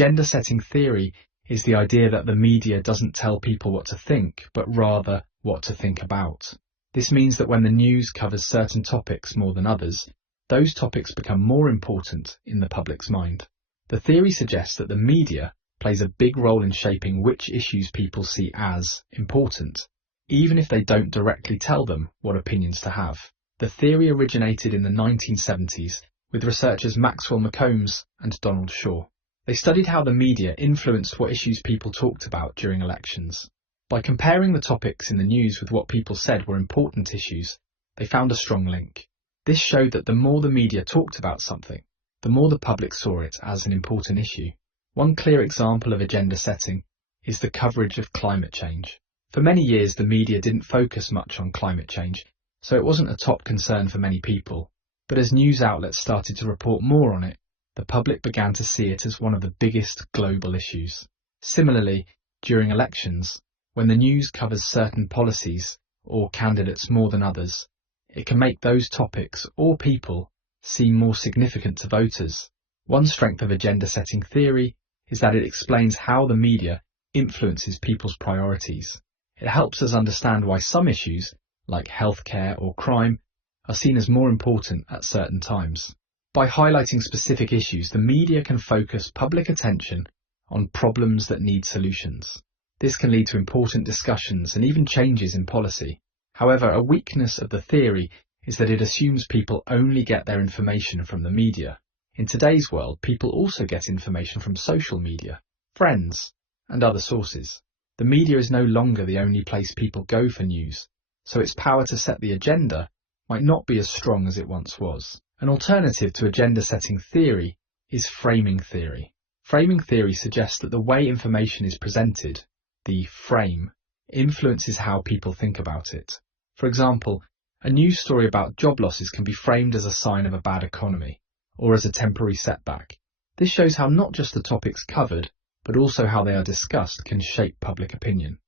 Agenda-setting theory is the idea that the media doesn't tell people what to think, but rather what to think about. This means that when the news covers certain topics more than others, those topics become more important in the public's mind. The theory suggests that the media plays a big role in shaping which issues people see as important, even if they don't directly tell them what opinions to have. The theory originated in the 1970s with researchers Maxwell McCombs and Donald Shaw. They studied how the media influenced what issues people talked about during elections. By comparing the topics in the news with what people said were important issues, they found a strong link. This showed that the more the media talked about something, the more the public saw it as an important issue. One clear example of agenda setting is the coverage of climate change. For many years, the media didn't focus much on climate change, so it wasn't a top concern for many people. But as news outlets started to report more on it, the public began to see it as one of the biggest global issues. Similarly, during elections, when the news covers certain policies or candidates more than others, it can make those topics or people seem more significant to voters. One strength of agenda-setting theory is that it explains how the media influences people's priorities. It helps us understand why some issues, like healthcare or crime, are seen as more important at certain times. By highlighting specific issues, the media can focus public attention on problems that need solutions. This can lead to important discussions and even changes in policy. However, a weakness of the theory is that it assumes people only get their information from the media. In today's world, people also get information from social media, friends, and other sources. The media is no longer the only place people go for news, so its power to set the agenda might not be as strong as it once was. An alternative to agenda-setting theory is framing theory. Framing theory suggests that the way information is presented, the frame, influences how people think about it. For example, a news story about job losses can be framed as a sign of a bad economy, or as a temporary setback. This shows how not just the topics covered, but also how they are discussed can shape public opinion.